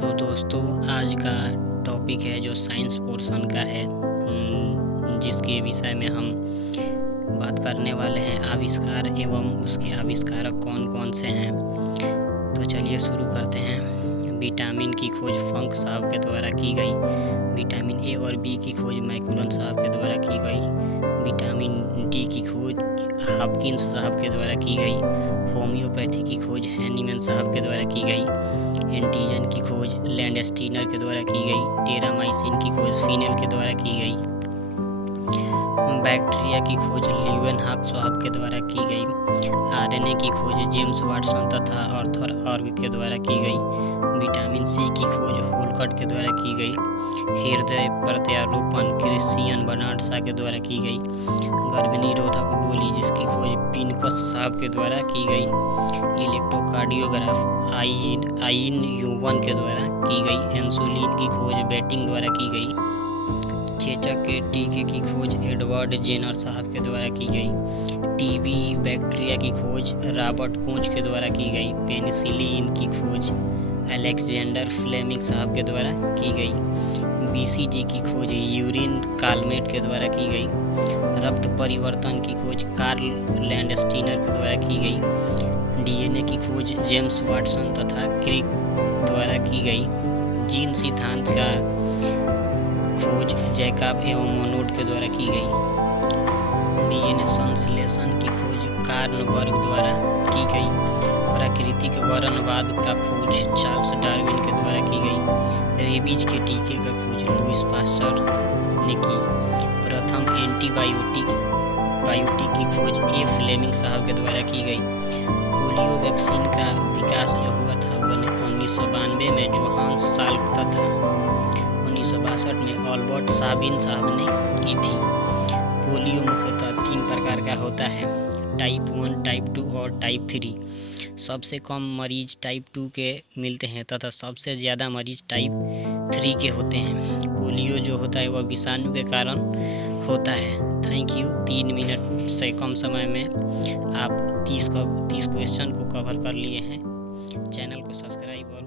तो दोस्तों आज का टॉपिक है जो साइंस पोर्शन का है, जिसके विषय में हम बात करने वाले हैं आविष्कार एवं उसके आविष्कारक कौन कौन से हैं। तो चलिए शुरू करते हैं। विटामिन की खोज फंक साहब के द्वारा की गई। विटामिन ए और बी की खोज मैकुलन साहब के द्वारा की गई। विटामिन डी की खोज हॉपकिंस साहब के द्वारा की गई। होम्योपैथी की खोज हैनीमैन साहब के द्वारा की गई। एंटीजन की खोज लैंडस्टीनर के द्वारा की गई। टेरामाइसिन की खोज फिनेल के द्वारा की गई। बैक्टीरिया की खोज ल्यूवेनहॉक साहब के द्वारा की गई। आरएनए की खोज जेम्स वाटसन तथा आर्थर ऑर्ग के द्वारा की गई। विटामिन सी की खोज होलकट के द्वारा की गई। हृदय प्रत्यारोपण क्रिश्चियन बर्नार्ड शॉ के द्वारा की गई। गर्भनिरोधक गोली जिसकी खोज पिनकस साहब के द्वारा की गई। इलेक्ट्रोकार्डियोग्राफ आइन यूवन के द्वारा की गई। इंसुलिन की खोज बेटिंग द्वारा की गई। चेचक के टीके की खोज एडवर्ड जेनर साहब के द्वारा की गई। टीबी बैक्टीरिया की खोज रॉबर्ट कोच के द्वारा की गई। पेनिसिलिन की खोज अलेक्जेंडर फ्लेमिंग साहब के द्वारा की गई। बीसीजी की खोज यूरिन कालमेट के द्वारा की गई। रक्त परिवर्तन की खोज कार्ल लैंडस्टीनर के द्वारा की गई। डीएनए की खोज जेम्स वाटसन तथा क्रिक द्वारा की गई। जीन सिद्धांत का खोज जैकब एवं मोनोड के द्वारा की गई। डीएनए संश्लेषण की खोज कार्नबर्ग द्वारा की गई। प्राकृतिक वर्णवाद का खोज चार्ल्स डार्विन के द्वारा की गई। रेबीज के टीके का खोज लुइस पास्चर ने की। प्रथम एंटीबायोटिक की खोज ए फ्लेमिंग साहब के द्वारा की गई। पोलियो वैक्सीन का विकास जो हुआ था वह 1992 में जोहान्स साल्क तथा 1962 में अल्बर्ट साबिन साहब ने की थी। पोलियो मुख्यतः 3 प्रकार का होता है, टाइप 1, टाइप 2 और टाइप 3। सबसे कम मरीज टाइप 2 के मिलते हैं तथा सबसे ज़्यादा मरीज टाइप 3 के होते हैं। पोलियो जो होता है वह विषाणु के कारण होता है। Thank you. 3 मिनट से कम समय में आप 30 क्वेश्चन को कवर कर लिए हैं। चैनल को सब्सक्राइब और